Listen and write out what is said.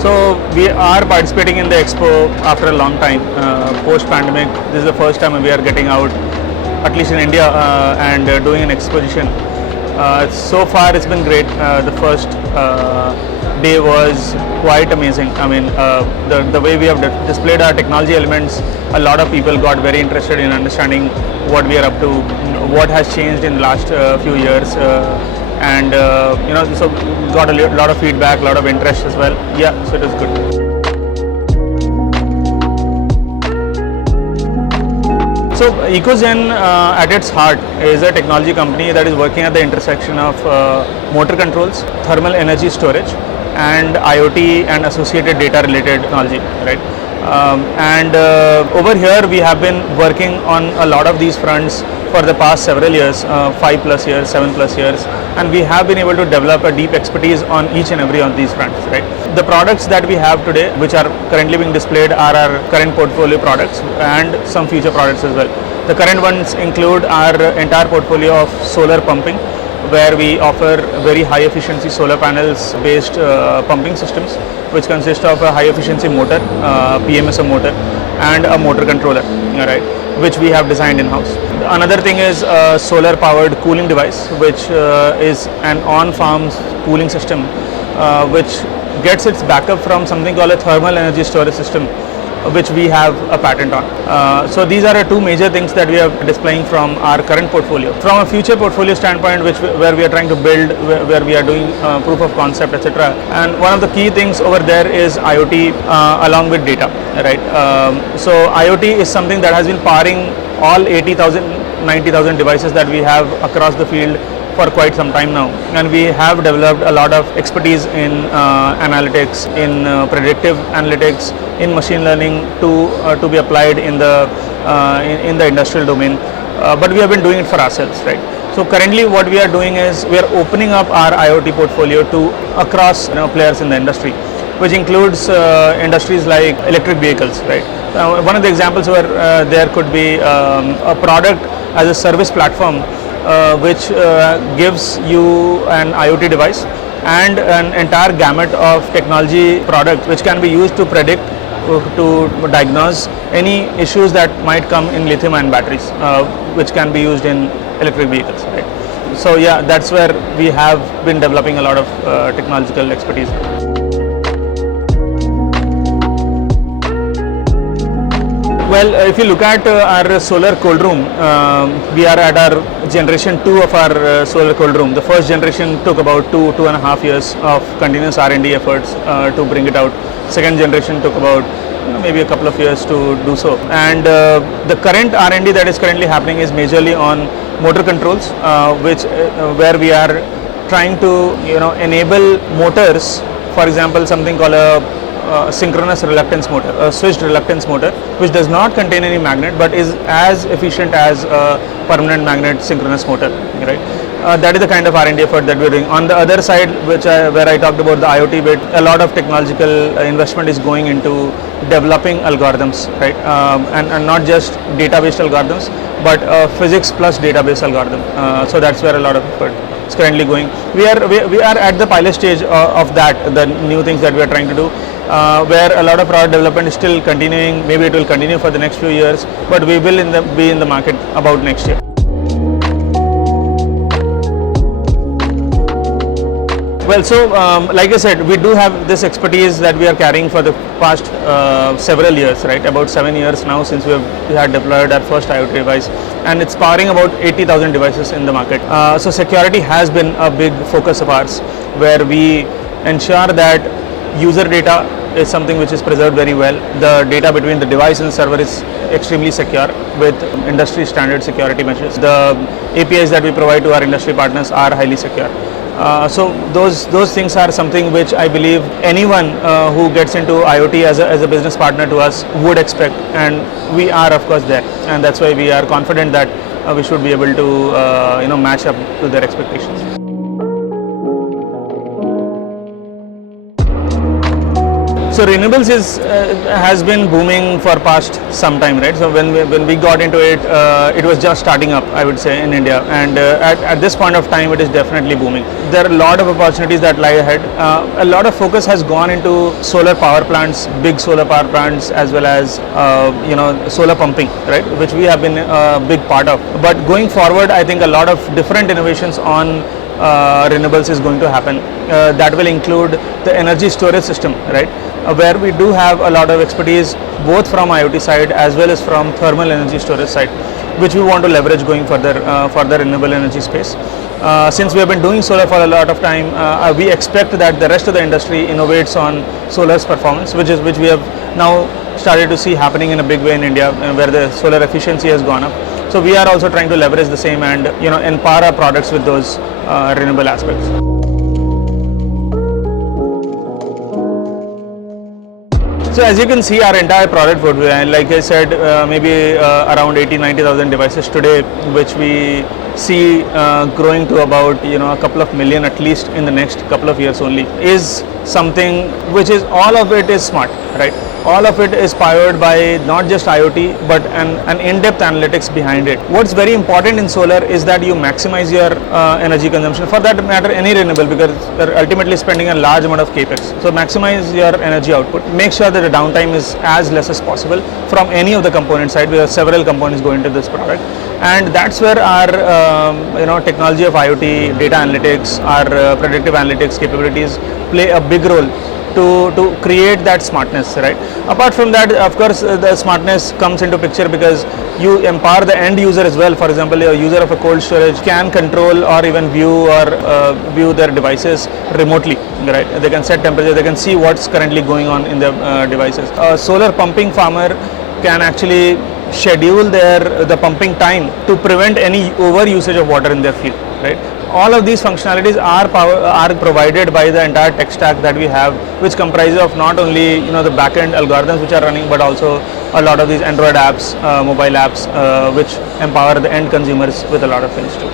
So we are participating in the Expo after a long time, post-pandemic. This is the first time we are getting out, at least in India, and doing an exposition. So far it's been great. The first day was quite amazing. I mean, the way we have displayed our technology elements, a lot of people got very interested in understanding what we are up to, what has changed in the last few years, and so got a lot of feedback, a lot of interest as well. Yeah, so it was good. So Ecozen at its heart is a technology company that is working at the intersection of motor controls, thermal energy storage, and IoT and associated data related technology, right? Over here we have been working on a lot of these fronts for the past several years, 5+ years, 7+ years, and we have been able to develop a deep expertise on each and every of these fronts, right? The products that we have today, which are currently being displayed, are our current portfolio products and some future products as well. The current ones include our entire portfolio of solar pumping, where we offer very high efficiency solar panels based pumping systems, which consist of a high efficiency motor, PMSO motor, and a motor controller, right, which we have designed in-house. Another thing is a solar powered cooling device, which is an on-farm cooling system, which gets its backup from something called a thermal energy storage system, which we have a patent on. So these are the two major things that we are displaying from our current portfolio. From a future portfolio standpoint, where we are trying to build, where we are doing proof of concept, etc. And one of the key things over there is IoT along with data, right? So IoT is something that has been powering all 80,000, 90,000 devices that we have across the field for quite some time now, and we have developed a lot of expertise in analytics, in predictive analytics, in machine learning to be applied in the industrial domain. But we have been doing it for ourselves, right? So currently, what we are doing is we are opening up our IoT portfolio to across players in the industry, which includes industries like electric vehicles, right? One of the examples where there could be a product as a service platform, which gives you an IoT device and an entire gamut of technology products which can be used to predict, to diagnose any issues that might come in lithium-ion batteries, which can be used in electric vehicles, right? So yeah, that's where we have been developing a lot of technological expertise. Well, if you look at our solar cold room, we are at our generation 2 of our solar cold room. The first generation took about 2.5 years of continuous R&D efforts to bring it out. Second generation took about maybe a couple of years to do so. And the current R&D that is currently happening is majorly on motor controls, where we are trying to enable motors, for example, something called a synchronous reluctance motor, a switched reluctance motor, which does not contain any magnet but is as efficient as a permanent magnet synchronous motor, right? That is the kind of R&D effort that we're doing. On the other side, where I talked about the IoT bit, a lot of technological investment is going into developing algorithms, right? And not just data-based algorithms, but physics plus database algorithm. So that's where a lot of effort is currently going. We are at the pilot stage of that, the new things that we are trying to do, where a lot of product development is still continuing. Maybe it will continue for the next few years, but we will be in the market about next year. Well, so like I said, we do have this expertise that we are carrying for the past several years, right? About 7 years now since we had deployed our first IoT device, and it's powering about 80,000 devices in the market. So security has been a big focus of ours, where we ensure that user data is something which is preserved very well. The data between the device and the server is extremely secure with industry standard security measures. The APIs that we provide to our industry partners are highly secure. So those things are something which I believe anyone who gets into IoT as a business partner to us would expect, and we are of course there, and that's why we are confident that we should be able to match up to their expectations. So renewables has been booming for past some time, right? So when we got into it, it was just starting up, I would say, in India, and at this point of time, it is definitely booming. There are a lot of opportunities that lie ahead. A lot of focus has gone into solar power plants, big solar power plants, as well as solar pumping, right? Which we have been a big part of. But going forward, I think a lot of different innovations on renewables is going to happen. That will include the energy storage system, right? Where we do have a lot of expertise both from IoT side as well as from thermal energy storage side, which we want to leverage going further for the renewable energy space. Since we have been doing solar for a lot of time, we expect that the rest of the industry innovates on solar's performance, which we have now started to see happening in a big way in India, where the solar efficiency has gone up. So we are also trying to leverage the same and empower our products with those renewable aspects. So as you can see, our entire product portfolio, and like I said, maybe around 80,000-90,000 devices today, which we see growing to about a couple of million at least in the next couple of years only, is something which is all of it is smart, right? All of it is powered by not just IoT but an in-depth analytics behind it. What's very important in solar is that you maximize your energy consumption. For that matter, any renewable, because they're ultimately spending a large amount of capex. So maximize your energy output. Make sure that the downtime is as less as possible from any of the component side. We have several components going into this product, and that's where our technology of IoT, data analytics, our predictive analytics capabilities play a big role to create that smartness, right? Apart from that, of course, the smartness comes into picture because you empower the end user as well. For example, a user of a cold storage can control or even view their devices remotely, right? They can set temperature, they can see what's currently going on in their devices. A solar pumping farmer can actually schedule the pumping time to prevent any over usage of water in their field, right? All of these functionalities are provided by the entire tech stack that we have, which comprises of not only the back-end algorithms which are running, but also a lot of these Android apps, mobile apps, which empower the end consumers with a lot of things too.